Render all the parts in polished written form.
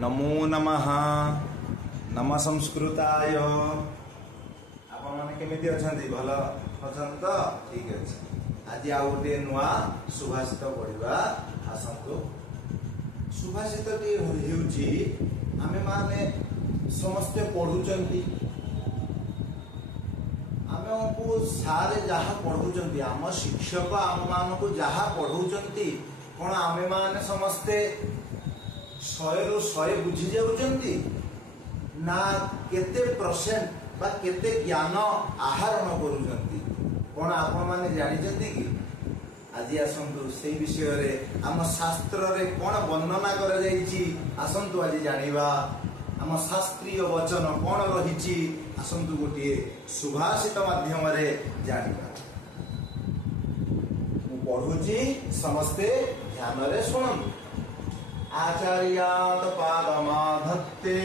नमो नमः नम संस्कृताय। आपण माने केमिति अछंती भल अछंत तो ठीक अछि। आज आ गोटे नुआ सुभाषित पढ़िबा आसंतु। सुभाषित टी हेउची आमे माने समस्त पढुचंती। आमे को सारे जहा पढुचंती आम शिक्षक आम मान को जहा पढुचंती कोन आमे माने समस्ते 100 रु 100 बुझी जाउचंती ना केते परसेंट बा केते ज्ञान आहरण करूचंती कोन आपण माने जानि जंती कि आज आसंतु से विषय रे आम शास्त्र रे कोन वर्णना कर जाईची आसंतु आज जानिबा। आम शास्त्रीय वचन कोन रहिची आसंतु गोटे सुभाषित माध्यम रे जानिबा। मु पढुची समस्ते ध्यान रे सुनन। आचार्यात् पादमाधत्ते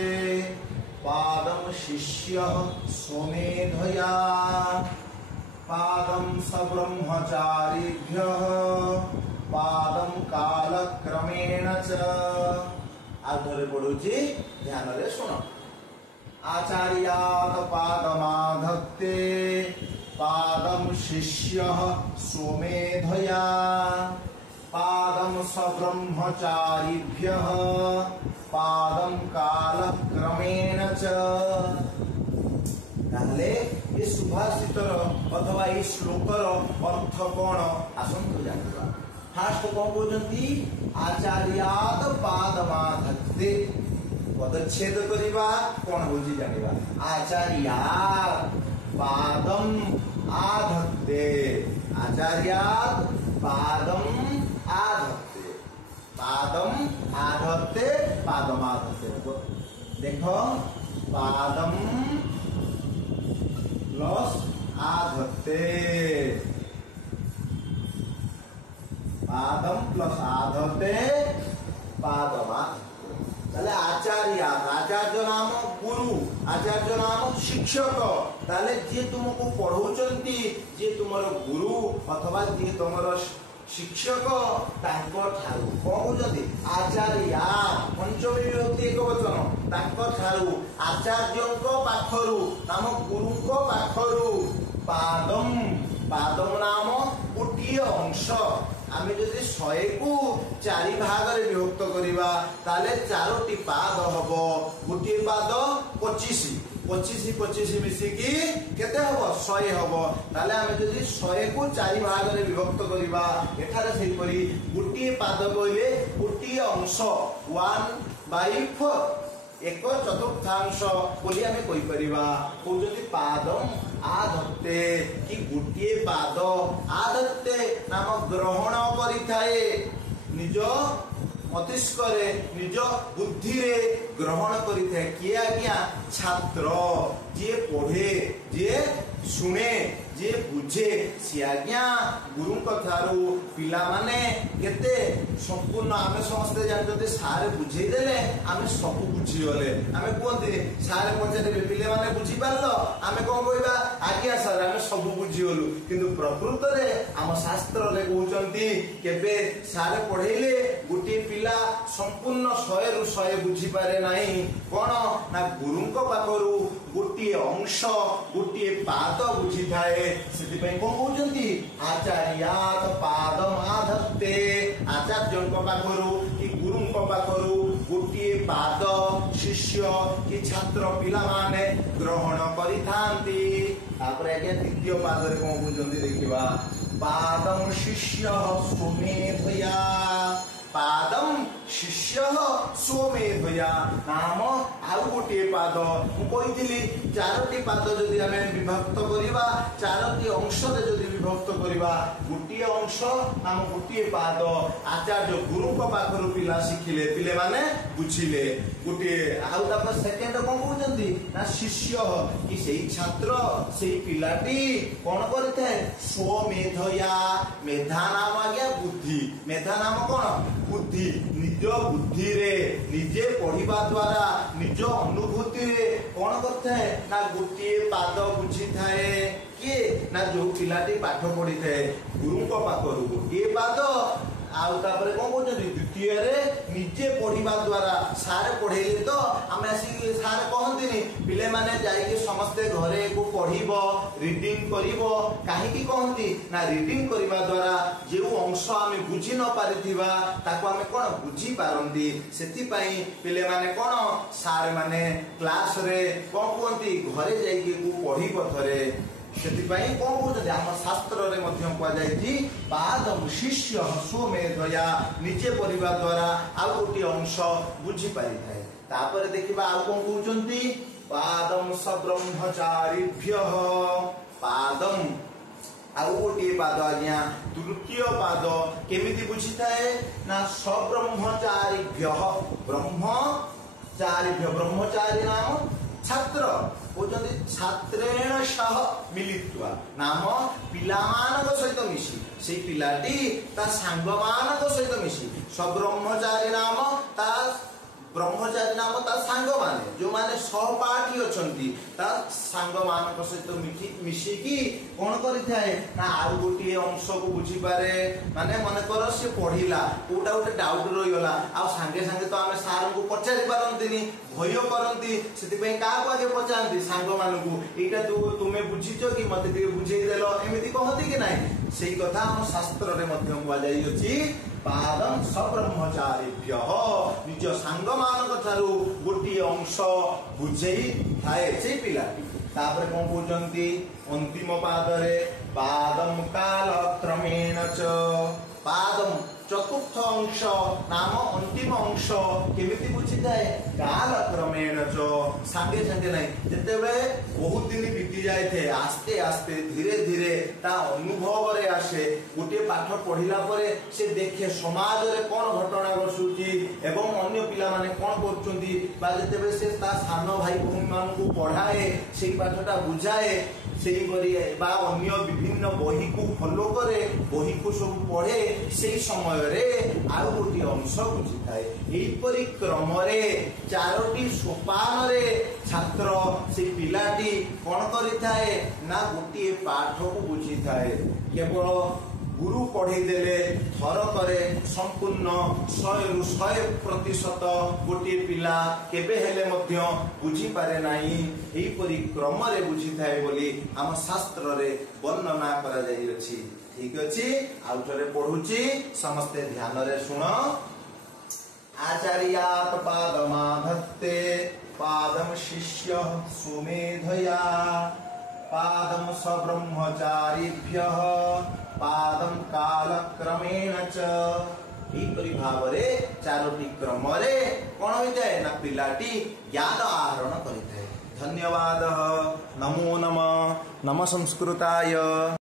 पादं शिष्यः स्वमेधया पादं सब्रह्मचारिभ्यः पादं कालक्रमेण च। आधरे पढुची ध्यान रे सुन। आचार्यात् पादमाधत्ते पादं शिष्यः स्वमेधया पादं सब्रह्मचारिभ्यः पादं कालक्रमेण च। ताहले ये सुभाषित अथवा ये श्लोकर अर्थ कोन आसंतु जानिबा। फास्ट कोन बोलंती आचार्यात् पादमाधत्ते पदच्छेद करिबा कोन होजी जानिबा। आचार्यात् पादम आधत्ते आचार्यात् पादम आधत्ते पादम आधत्ते पादम आधत्ते। देखो पादम प्लस आधत्ते पादम प्लस आधत्ते पादम आधत्ते। ताले आचार्य आचार्य नाम गुरु आचार्य नाम शिक्षक। ताले जे तुमको पढौचंती जे तुमरो गुरु अथवा जे तुमरो शिक्षक तांको ठारू कहउजती आचार्य पंचमी विभक्ति एक वचन तांको ठारू आचार्यको पाखरु नाम गुरुको पाखरु पादम पादम नाम गोटिए अंश। आमे जदि 100 को 4 भाग रे विभक्त करिबा ताले 4टी पाद हबो। गोटिए पाद 25 25 25 मिसी की केते हबो 100 हबो। ताले आमे जदि 100 को 4 भाग रे विभक्त करिबा एठारे सेहि परि गोटिए पाद कइले गोटिए अंश 1/4 एक चतुर्थांश बोली आमे कहि परिबा। कहउजती पादम आधत्ते कि गोटिए पाद आधत्ते नाम ग्रहण करिथाए निज मस्तिष्क रे निज बुद्धि रे ग्रहण करिथाए। किए आज्ञा छात्र जे पढ़े जे सुने जे बुझे सी आज्ञा गुरु कथारू पिला माने केते संपूर्ण आमे समस्त जानते सारे बुझे देले आमे सब बुझी गले। आमे कोंते सारे पछे पिले माने बुझी पारलो आमे कोन कहबा आज्ञा सर आमे सब बुझी गलु। किंतु प्रकृत रे आम शास्त्र रे कहउचंती केबे सारे पढेले गुटी पिला संपूर्ण 100 रु 100 बुझी पारे नाही कोन ना गुरुको पाखरु गोटिए अंश गोटिए पाद बुझी थाए। सेति पई कोन कहउचंती आचार्यात् पादम आधत्ते आचार्यको पाखरु कि गुरुको पाखरु गोटिए पाद शिष्य कि छात्र पिला माने ग्रहण करिथांती। तापर आगे द्वितीय पाद रे कोन कहउचंती देखिबा पादम शिष्य स्वमेधया पादम शिष्य स्वमेधया नाम आउ गोटे पाद मु कहिथिली 4टी पाद जदि आमे विभक्त करिबा 4टी अंश रे जदि विभक्त करिबा गोटे अंश नाम गोटे पाद आचार्य गुरु को पाखरु पिला शिखिले पिले माने बुझिले गोटे आउ तापर सेकंड कोन कहउचंती ना शिष्य कि सेही छात्र सेही पिलाटी कोन करथाय स्वमेधया। मेधा नाम आज्ञा बुद्धि मेधा नाम कोन बुद्धि निज बुद्धि रे निजे पढ़िबा द्वारा निज अनुभूति रे कोन करथाय ना गोटे पाद बुझी थाए। किए ना जो पिलाटी पाठ पढ़ी थाए गुरु को पाखरु गोटे पाद आउ तापर कोन कहउछन्ती द्वितीय रे निजे पढ़िबा द्वारा सारे पढ़ेले तो आमे आसी सारे कहंतिनी पिले माने जाई के समस्त घरे को पढ़िबो रीडिंग करिवो काहे की कहंती ना रीडिंग करिबा द्वारा जेउ अंश आमे बुझी न पारिथिबा ताको आमे कोन बुझी पारंती सेति पई पिले माने कोन सारे माने क्लास रे कोन कहंती घरे जाई के को पढ़िबो थरे सेतिपाई कोन कहते आम शास्त्र रे मध्यम कह जायछि पादम शिष्य स्वमेधया निजे पढ़िबा द्वारा आ गोटी अंश बुझी पारि थाए तापर देखिबा आ कोन कहउचंती पादम सब्रह्मचारीभ्यः पादम आ गोटी पाद आज्ञा तृतीय पाद केमिति बुझी थाए ना सब्रह्मचारीभ्यः ब्रह्मचारी नाम छात्र कहते छात्रेण सह मिलित्वा नाम पिलामानक सहित मिसी से पिलाटी ता सांगमानक सहित मिसी सब्रह्मचारी नाम ता सांग माने जो माने सहपाठी अछंती ता सांग मानक सहित मिसी की कोन करिथाए ना आउ गोटी अंश को बुझी पारे माने मन कर से पढ़िला कोटा गोटे डाउट रहि गला आ संगे संगे तो आमे सार को पचारि पारंतिनी भय करंती सेति पे का को आगे पचारंती सांग मानकू एटा तुमे बुझिचो कि मते के बुझेई देलो एमिति कहती कि नाही सेही कथा हम शास्त्र रे मध्यम हुआ जाई अछि पादम सब्रह्मचारीभ्यः निज सांग मानक थारु गोटी अंश बुझेई थाए से पिलाटी तापर कोन कहउचंती अंतिम पादरे पादम कालक्रमेण च पादम चतुर्थ अंश नाम अंतिम अंश केमिति बुझी थाए कालक्रमेण च संगे संगे नहीं जेतेबे बहुत दिन बीती जाय थे आस्ते आस्ते धीरे धीरे ता अनुभव रे आसे गोटे पाठ पढ़िला परे से देखे समाज रे कोन घटना घटुची एवं अन्य पिला माने कोन करचुंती बा जेतेबे से ता सानो भाई भूमि मान को पढ़ाए सेही पाठटा बुझाए सेही करी बा अन्य विभिन्न बही को फॉलो करे बही को सब पढ़े सेही समय रे आउ गोटी अंश बुझी थाए एही परि क्रम रे चारोटी सोपान रे छात्र से पिलाटी कोन करि थाए ना गोटी पाठ को बुझी थाए केवल गुरु पढ़े देले थर करे संपूर्ण 100% गोटे पिला केबे हेले मध्य बुझी पारे नाही एही परि क्रम रे बुझी थाए बोली हम शास्त्र रे वर्णना करा जाई अछि ठीक अछि आउटरे पढुची समस्त ध्यान रे सुनो आचार्यात् पादमाधत्ते पादम शिष्य सुमेधया पादम सब्रह्मचारीभ्यः पादम कालक्रमेण च एपरि भाव रे चारोटी क्रम रे कोन होइताय ना पिलाटी ज्ञान आहरण करिताय धन्यवाद नमो नमः नमः संस्कृताय।